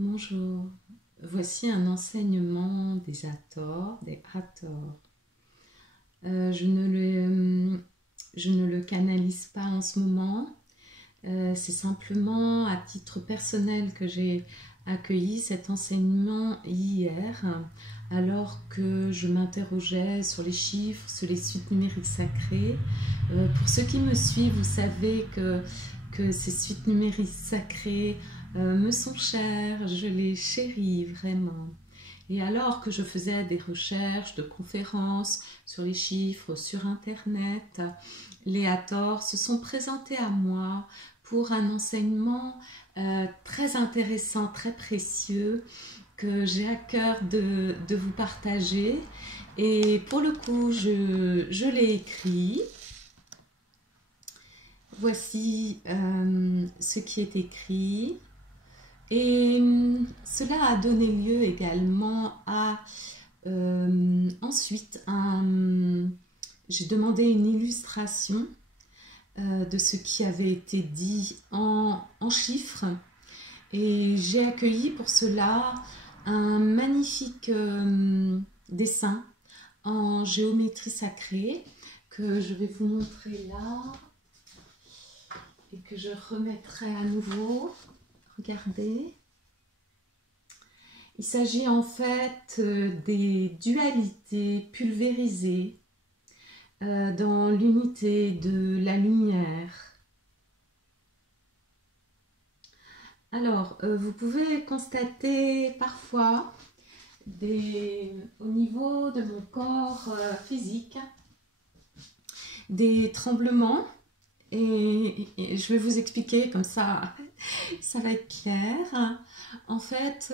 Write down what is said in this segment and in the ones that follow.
Bonjour, voici un enseignement des Hathors. Je ne le canalise pas en ce moment, c'est simplement à titre personnel que j'ai accueilli cet enseignement hier, alors que je m'interrogeais sur les chiffres, sur les suites numériques sacrées. Pour ceux qui me suivent, vous savez que ces suites numériques sacrées me sont chères, je les chéris vraiment. Et alors que je faisais des recherches de conférences sur les chiffres sur Internet, les Hathors se sont présentés à moi pour un enseignement très intéressant, très précieux, que j'ai à cœur de vous partager. Et pour le coup, je l'ai écrit. Voici ce qui est écrit. Et cela a donné lieu également à ensuite j'ai demandé une illustration de ce qui avait été dit en chiffres, et j'ai accueilli pour cela un magnifique dessin en géométrie sacrée que je vais vous montrer là et que je remettrai à nouveau. Regardez. Il s'agit en fait des dualités pulvérisées dans l'unité de la lumière. Alors, vous pouvez constater parfois au niveau de mon corps physique des tremblements. Et je vais vous expliquer, comme ça va être clair. En fait,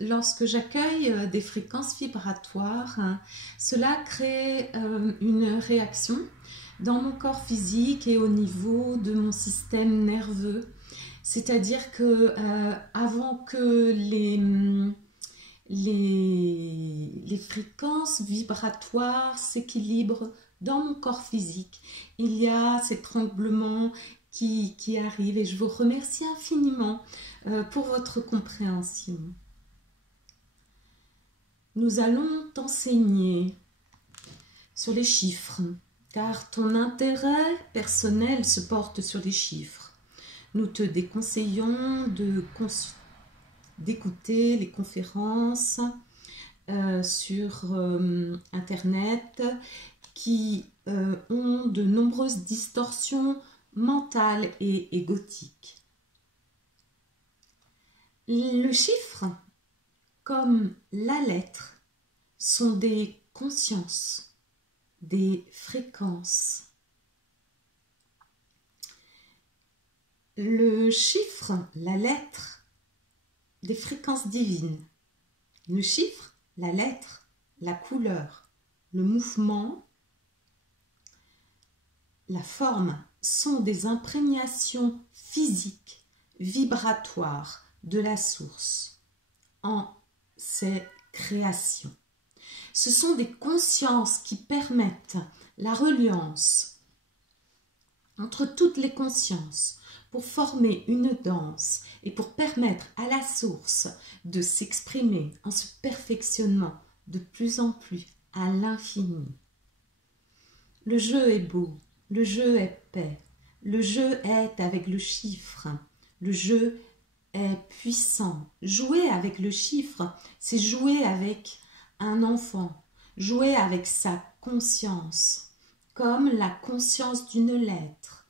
lorsque j'accueille des fréquences vibratoires, cela crée une réaction dans mon corps physique et au niveau de mon système nerveux. C'est-à-dire que avant que les fréquences vibratoires s'équilibrent dans mon corps physique, il y a ces tremblements qui arrivent, et je vous remercie infiniment pour votre compréhension. Nous allons t'enseigner sur les chiffres, car ton intérêt personnel se porte sur les chiffres. Nous te déconseillons d'écouter les conférences sur Internet qui ont de nombreuses distorsions mentales et égotiques. Le chiffre, comme la lettre, sont des consciences, des fréquences. Le chiffre, la lettre, des fréquences divines. Le chiffre, la lettre, la couleur, le mouvement, la forme sont des imprégnations physiques, vibratoires de la source en ses créations. Ce sont des consciences qui permettent la reliance entre toutes les consciences pour former une danse et pour permettre à la source de s'exprimer en se perfectionnant de plus en plus à l'infini. Le jeu est beau. Le jeu est paix, le jeu est avec le chiffre, le jeu est puissant. Jouer avec le chiffre, c'est jouer avec un enfant, jouer avec sa conscience, comme la conscience d'une lettre,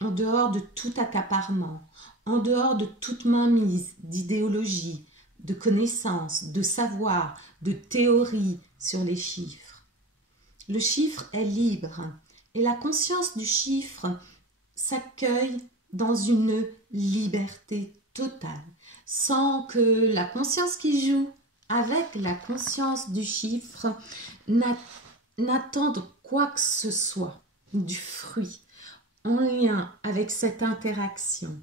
en dehors de tout accaparement, en dehors de toute mainmise d'idéologie, de connaissances, de savoir, de théorie sur les chiffres. Le chiffre est libre. Et la conscience du chiffre s'accueille dans une liberté totale, sans que la conscience qui joue avec la conscience du chiffre n'attende quoi que ce soit du fruit en lien avec cette interaction.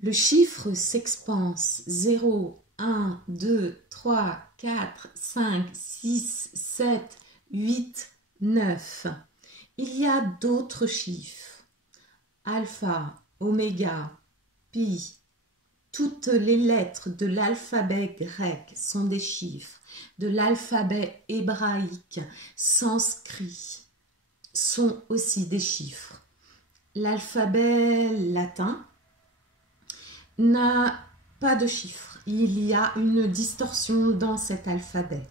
Le chiffre s'expanse 0, 1, 2, 3, 4, 5, 6, 7, 8, 9. Il y a d'autres chiffres. Alpha, oméga, Pi. Toutes les lettres de l'alphabet grec sont des chiffres. De l'alphabet hébraïque, sanskrit, sont aussi des chiffres. L'alphabet latin n'a pas de chiffres. Il y a une distorsion dans cet alphabet.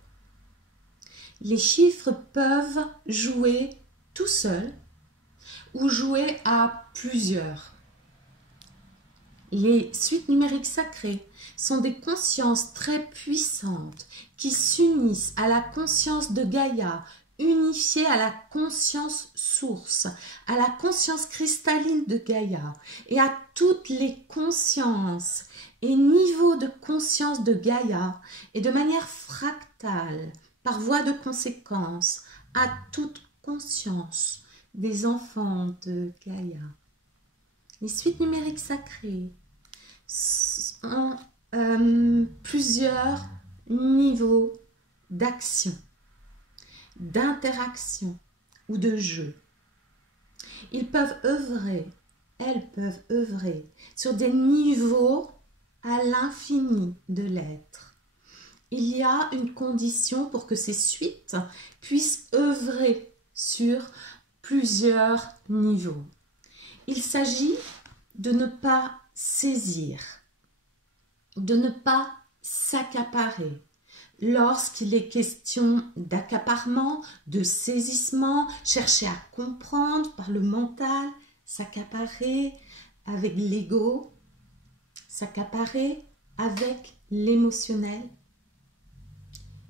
Les chiffres peuvent jouer tout seuls ou jouer à plusieurs. Les suites numériques sacrées sont des consciences très puissantes qui s'unissent à la conscience de Gaïa, unifiées à la conscience source, à la conscience cristalline de Gaïa et à toutes les consciences et niveaux de conscience de Gaïa et de manière fractale, par voie de conséquence, à toute conscience des enfants de Gaïa. Les suites numériques sacrées ont plusieurs niveaux d'action, d'interaction ou de jeu. Elles peuvent œuvrer sur des niveaux à l'infini de l'être. Il y a une condition pour que ces suites puissent œuvrer sur plusieurs niveaux. Il s'agit de ne pas saisir, de ne pas s'accaparer. Lorsqu'il est question d'accaparement, de saisissement, chercher à comprendre par le mental, s'accaparer avec l'ego, s'accaparer avec l'émotionnel.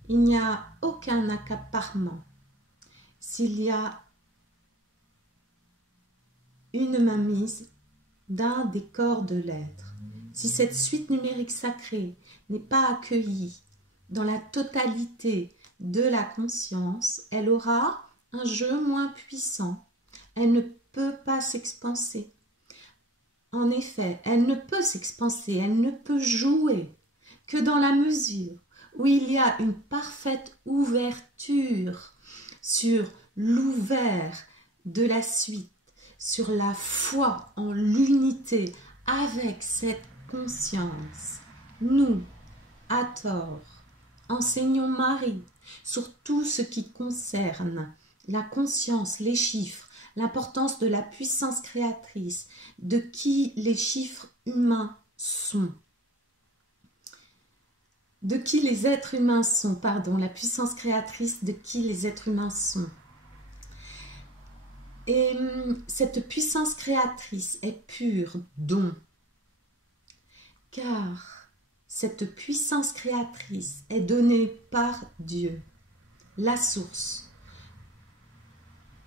Il n'y a aucun accaparement s'il y a une mainmise d'un des corps de l'être. Si cette suite numérique sacrée n'est pas accueillie dans la totalité de la conscience, elle aura un jeu moins puissant. Elle ne peut pas s'expanser. En effet, elle ne peut s'expanser, elle ne peut jouer que dans la mesure où il y a une parfaite ouverture sur l'ouvert de la suite, sur la foi en l'unité avec cette conscience. Nous, à tort, enseignons Marie sur tout ce qui concerne la conscience, les chiffres, l'importance de la puissance créatrice, de qui les chiffres humains sont. De qui les êtres humains sont, pardon, la puissance créatrice de qui les êtres humains sont. Et cette puissance créatrice est pure don, car cette puissance créatrice est donnée par Dieu, la source,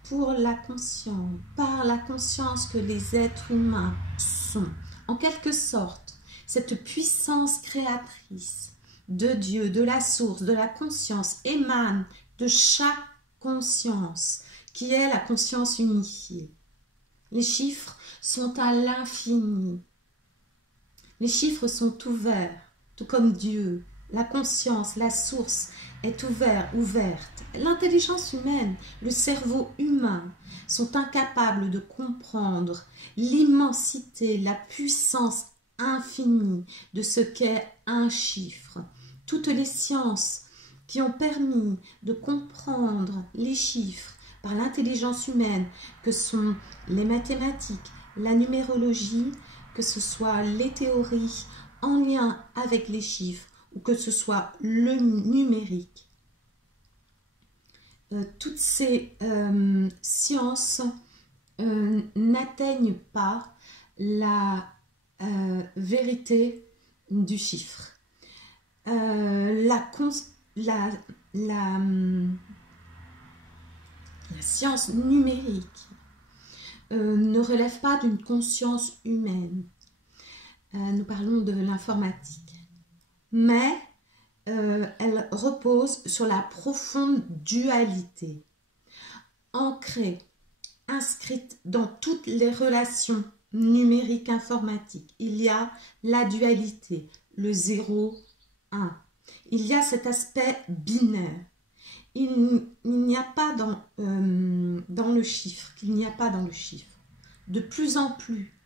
pour la conscience, par la conscience que les êtres humains sont. En quelque sorte, cette puissance créatrice de Dieu, de la source, de la conscience, émane de chaque conscience, qui est la conscience unifiée. Les chiffres sont à l'infini. Les chiffres sont ouverts, tout comme Dieu. La conscience, la source est ouverte. L'intelligence humaine, le cerveau humain sont incapables de comprendre l'immensité, la puissance infinie de ce qu'est un chiffre. Toutes les sciences qui ont permis de comprendre les chiffres par l'intelligence humaine, que sont les mathématiques, la numérologie, que ce soit les théories en lien avec les chiffres ou que ce soit le numérique. Toutes ces sciences n'atteignent pas la vérité du chiffre. La science numérique ne relève pas d'une conscience humaine. Nous parlons de l'informatique. Mais elle repose sur la profonde dualité, ancrée, inscrite dans toutes les relations numériques informatiques. Il y a la dualité, le 0, 1. Il y a cet aspect binaire. Il n'y a pas dans le chiffre, qu'il n'y a pas dans le chiffre. De plus en plus,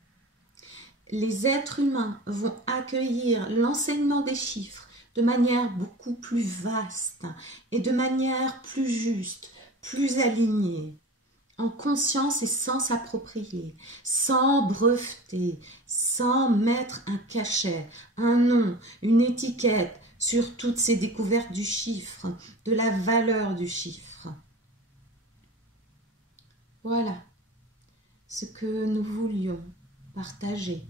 les êtres humains vont accueillir l'enseignement des chiffres de manière beaucoup plus vaste et de manière plus juste, plus alignée, en conscience et sans s'approprier, sans breveter, sans mettre un cachet, un nom, une étiquette sur toutes ces découvertes du chiffre, de la valeur du chiffre. Voilà ce que nous voulions partager.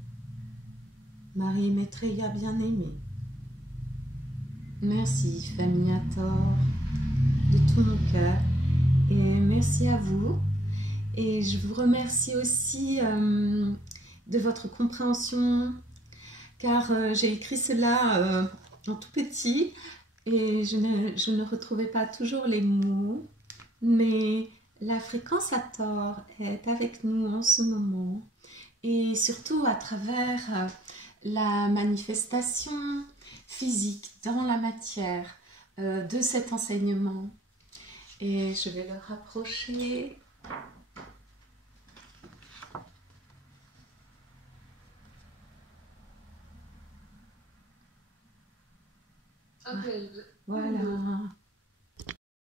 Marie Maitreya bien-aimée. Merci famille Hathor de tout mon cœur et merci à vous. Et je vous remercie aussi de votre compréhension car j'ai écrit cela en tout petit et je ne retrouvais pas toujours les mots, mais la fréquence Hathor est avec nous en ce moment et surtout à travers la manifestation physique dans la matière de cet enseignement. Et je vais le rapprocher. Okay. Voilà.